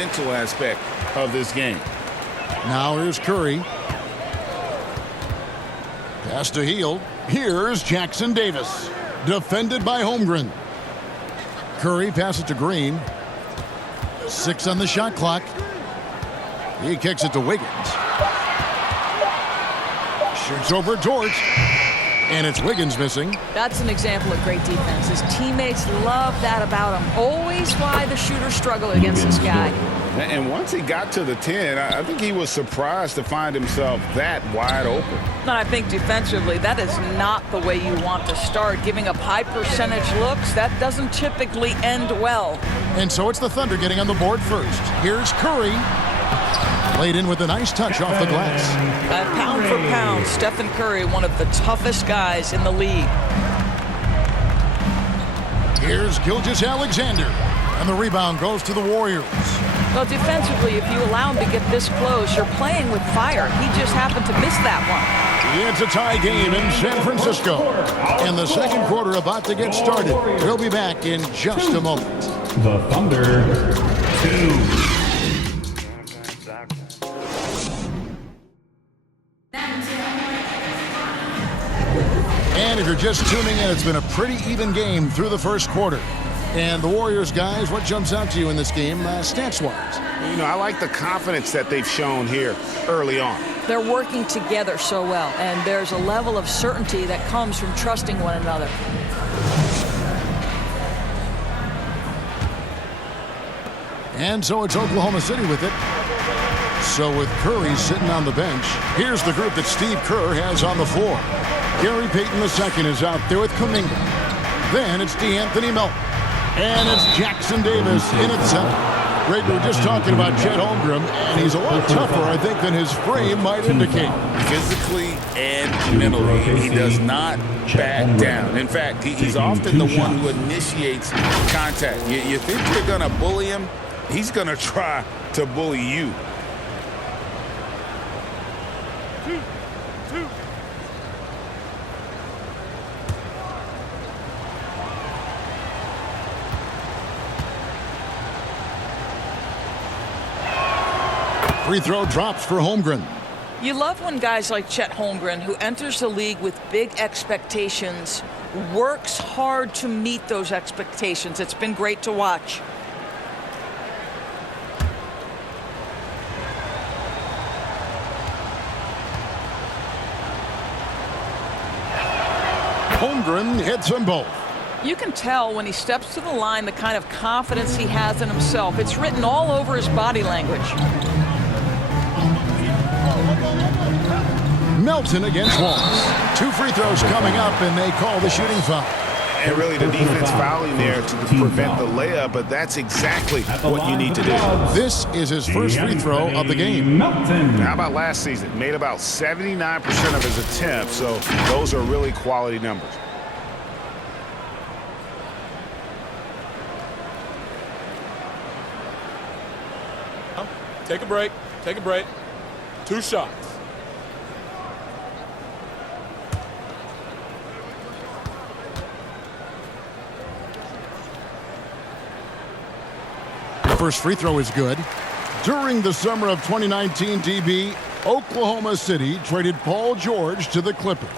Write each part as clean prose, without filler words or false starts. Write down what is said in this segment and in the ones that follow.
mental aspect of this game. Now here's Curry. Pass to Hield. Here's Jackson Davis. Defended by Holmgren. Curry passes to Green. 6 on the shot clock. He kicks it to Wiggins. Shoots over George. And it's Wiggins missing. That's an example of great defense. His teammates love that about him. Always why the shooters struggle against this guy. And once he got to the 10, I think he was surprised to find himself that wide open. And I think defensively, that is not the way you want to start. Giving up high percentage looks, that doesn't typically end well. And so it's the Thunder getting on the board first. Here's Curry. Laid in with a nice touch off the glass. Pound for pound, Stephen Curry, one of the toughest guys in the league. Here's Gilgeous-Alexander. And the rebound goes to the Warriors. Well, defensively, if you allow him to get this close, you're playing with fire. He just happened to miss that one. It's a tie game in San Francisco. And the second quarter about to get started. We'll be back in just a moment. The Thunder 2. And if you're just tuning in, it's been a pretty even game through the first quarter. And the Warriors, guys, what jumps out to you in this game, stats-wise? You know, I like the confidence that they've shown here early on. They're working together so well, and there's a level of certainty that comes from trusting one another. And so it's Oklahoma City with it. So with Curry sitting on the bench, here's the group that Steve Kerr has on the floor. Gary Payton II is out there with Kuminga. Then it's DeAnthony Melton. And it's Jackson Davis in at center. Great, we were just talking about Chet Holmgren, and he's a lot tougher, I think, than his frame might indicate. Physically and mentally, he does not back down. In fact, he's often the one who initiates contact. You think you're going to bully him, he's going to try to bully you. Free throw drops for Holmgren. You love when guys like Chet Holmgren, who enters the league with big expectations, works hard to meet those expectations. It's been great to watch. Holmgren hits them both. You can tell when he steps to the line the kind of confidence he has in himself. It's written all over his body language. Melton against Wallace. 2 free throws coming up, and they call the shooting foul. And really the defense fouling there to prevent the layup, but that's exactly what you need to do. This is his first free throw of the game. How about last season? Made about 79% of his attempts, so those are really quality numbers. Take a break. Take a break. 2 shots. First free throw is good. During the summer of 2019, DB, Oklahoma City traded Paul George to the Clippers.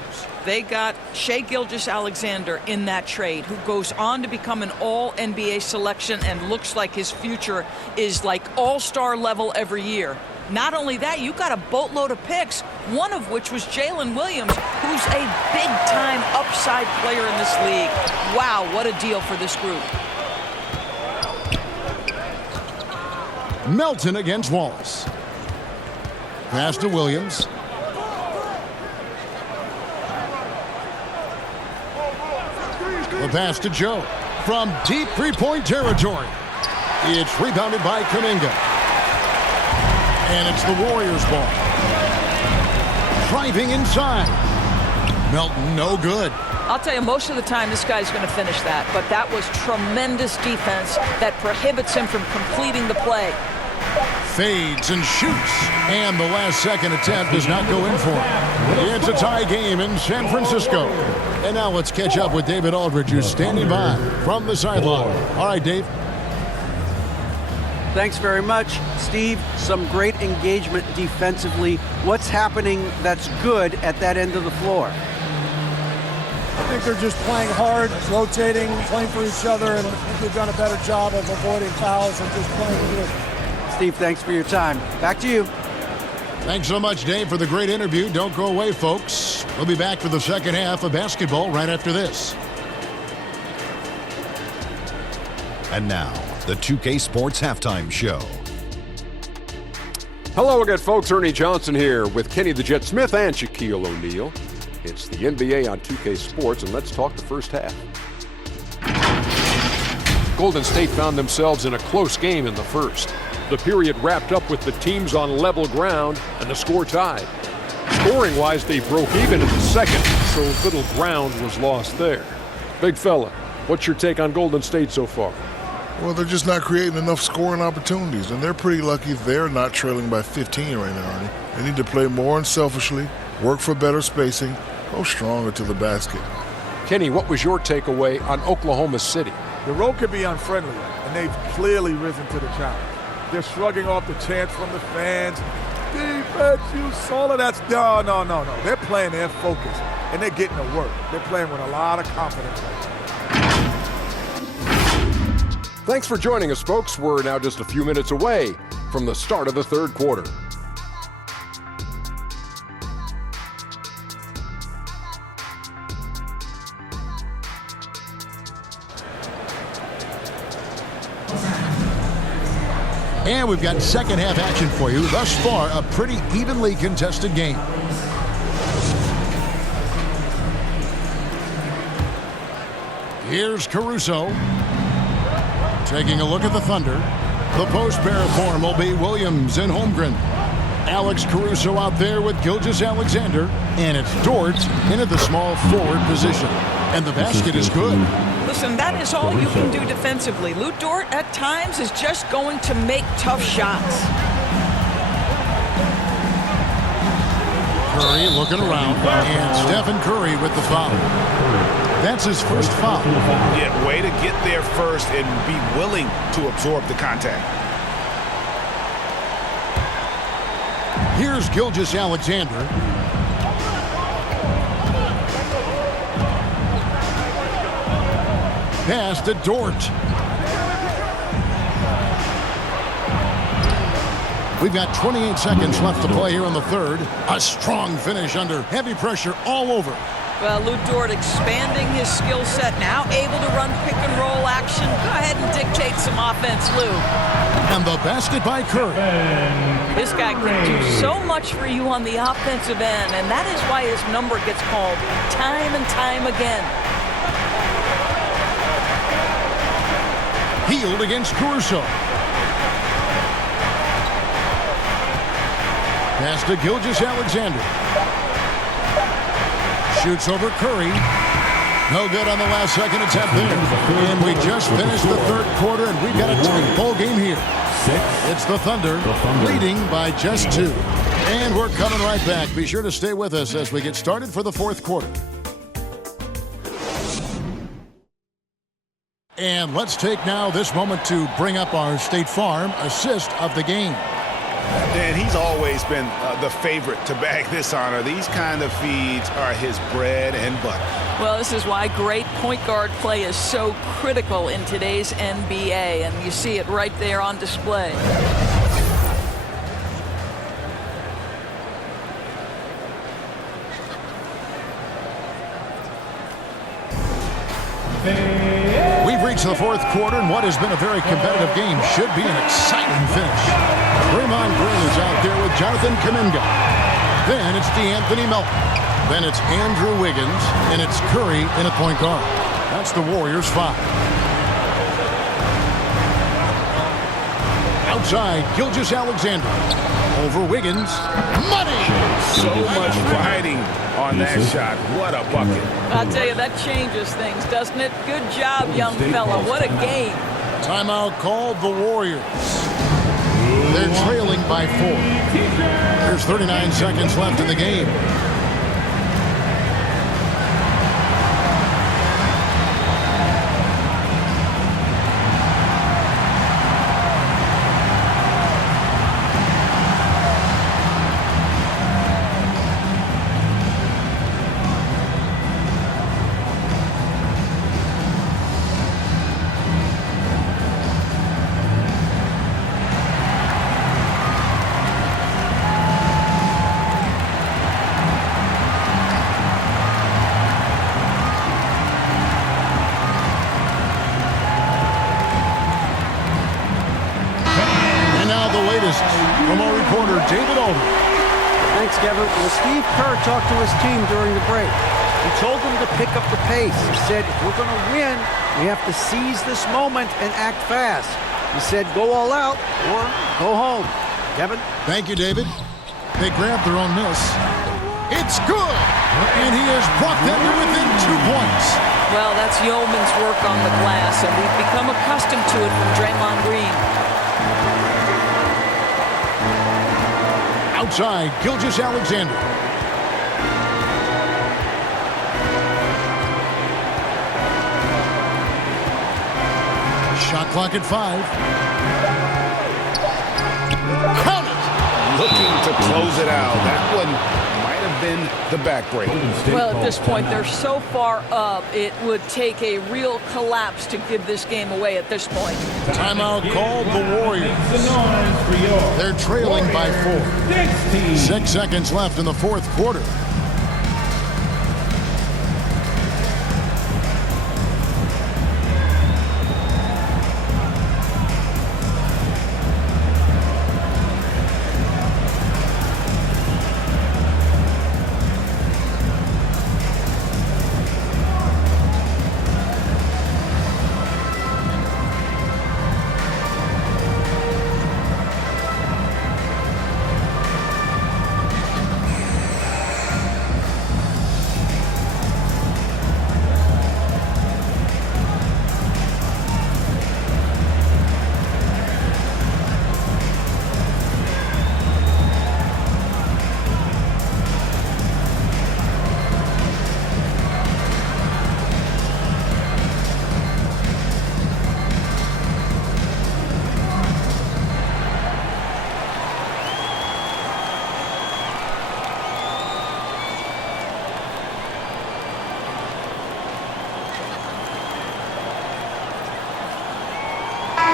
They got Shai Gilgeous-Alexander in that trade, who goes on to become an all-NBA selection and looks like his future is like all-star level every year. Not only that, you got a boatload of picks, one of which was Jalen Williams, who's a big-time upside player in this league. Wow, what a deal for this group. Melton against Wallace. Pass to Williams. The pass to Joe from deep three-point territory. It's rebounded by Kuminga. And it's the Warriors' ball. Driving inside. Melton, no good. I'll tell you, most of the time this guy's going to finish that, but that was tremendous defense that prohibits him from completing the play. Fades and shoots, and the last-second attempt does not go in for him. It's a tie game in San Francisco. And now let's catch up with David Aldridge, who's standing by from the sideline. All right, Dave. Thanks very much. Steve, some great engagement defensively. What's happening that's good at that end of the floor? I think they're just playing hard, rotating, playing for each other, and I think they've done a better job of avoiding fouls and just playing good. Steve, thanks for your time. Back to you. Thanks so much, Dave, for the great interview. Don't go away, folks. We'll be back for the second half of basketball right after this. And now, the 2K Sports Halftime Show. Hello again, folks. Ernie Johnson here with Kenny the Jet Smith and Shaquille O'Neal. It's the NBA on 2K Sports, and let's talk the first half. Golden State found themselves in a close game in the first. The period wrapped up with the teams on level ground and the score tied. Scoring-wise, they broke even in the second, so little ground was lost there. Big fella, what's your take on Golden State so far? Well, they're just not creating enough scoring opportunities, and they're pretty lucky they're not trailing by 15 right now, Ernie. They need to play more unselfishly, work for better spacing, go stronger to the basket. Kenny, what was your takeaway on Oklahoma City? The road could be unfriendly, and they've clearly risen to the challenge. They're shrugging off the chants from the fans. Defense, you solid. That's no. They're playing their focus, and they're getting to work. They're playing with a lot of confidence right now. Thanks for joining us, folks. We're now just a few minutes away from the start of the third quarter. And we've got second half action for you. Thus far, a pretty evenly contested game. Here's Caruso. Taking a look at the Thunder. The post pair form will be Williams and Holmgren. Alex Caruso out there with Gilgeous-Alexander. And it's Dort into the small forward position. And the basket is good. Listen, that is all you can do defensively. Lu Dort, at times, is just going to make tough shots. Curry looking around. And Stephen Curry with the foul. That's his first foul. Yeah, way to get there first and be willing to absorb the contact. Here's Gilgeous-Alexander. Pass to Dort. We've got 28 seconds left to play here in the third. A strong finish under heavy pressure all over. Well, Lu Dort expanding his skill set now, able to run pick and roll action. Go ahead and dictate some offense, Lu. And the basket by Curry. This guy can do so much for you on the offensive end, and that is why his number gets called time and time again. Healed against Caruso. Pass to Gilgeous-Alexander. Shoots over Curry. No good on the last second attempt there. And we just finished the third quarter, and we've got a tight ball game here. It's the Thunder leading by just 2. And we're coming right back. Be sure to stay with us as we get started for the fourth quarter. And let's take now this moment to bring up our State Farm assist of the game. And he's always been the favorite to bag this honor. These kind of feeds are his bread and butter. Well, this is why great point guard play is so critical in today's NBA, and you see it right there on display. We've reached the fourth quarter, and what has been a very competitive game should be an exciting finish. Draymond Green is out there with Jonathan Kuminga. Then it's DeAnthony Melton. Then it's Andrew Wiggins, and it's Curry in at point guard. That's the Warriors' 5. Outside, Gilgeous-Alexander. Over Wiggins. Money! So much riding on that shot. What a bucket. I'll tell you, that changes things, doesn't it? Good job, young fella. What a game. Timeout called the Warriors. They're trailing by 4. There's 39 seconds left in the game. from our reporter, David Aldridge. Thanks, Kevin. Well, Steve Kerr talked to his team during the break. He told them to pick up the pace. He said, if we're going to win, we have to seize this moment and act fast. He said, go all out or go home. Kevin? Thank you, David. They grabbed their own miss. It's good! And he has brought them to within 2 points. Well, that's yeoman's work on the glass, and we've become accustomed to it from Draymond Green. Outside, Gilgeous-Alexander. Shot clock at 5. Count it! Looking to close it out. That one might have been the backbreak. Well, at this point, they're so far up, it would take a real collapse to give this game away at this point. Timeout called the Warriors. They're trailing by 4. 6 seconds left in the fourth quarter.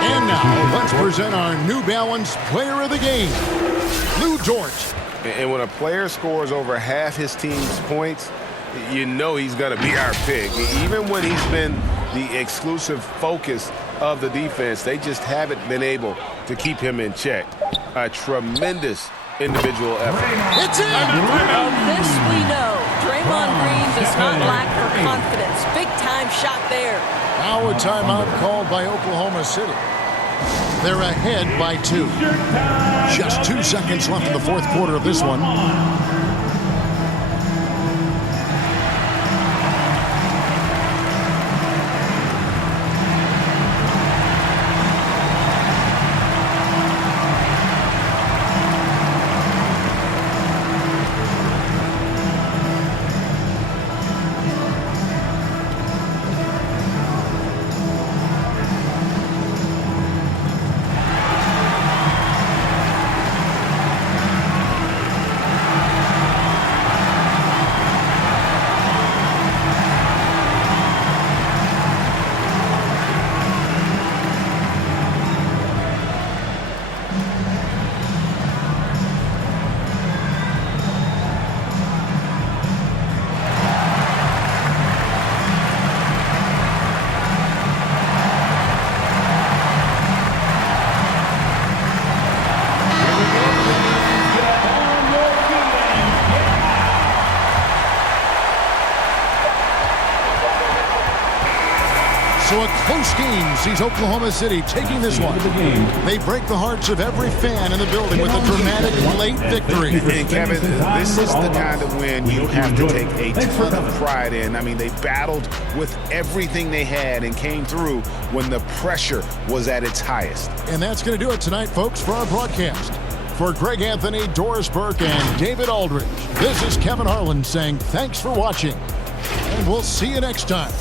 And now, let's present our New Balance Player of the Game, Lou Dort. And when a player scores over half his team's points, you know he's going to be our pick. Even when he's been the exclusive focus of the defense, they just haven't been able to keep him in check. A tremendous individual effort. It's in! This we know. Draymond Green does not lack for confidence. Big-time shot there. Now a timeout called by Oklahoma City. They're ahead by 2. Just 2 seconds left in the fourth quarter of this one. So a close game sees Oklahoma City taking this one. They break the hearts of every fan in the building with a dramatic late victory. And Kevin, this is the kind of win you have to take a ton of pride in. I mean, they battled with everything they had and came through when the pressure was at its highest. And that's going to do it tonight, folks, for our broadcast. For Greg Anthony, Doris Burke, and David Aldridge, this is Kevin Harlan saying thanks for watching. And we'll see you next time.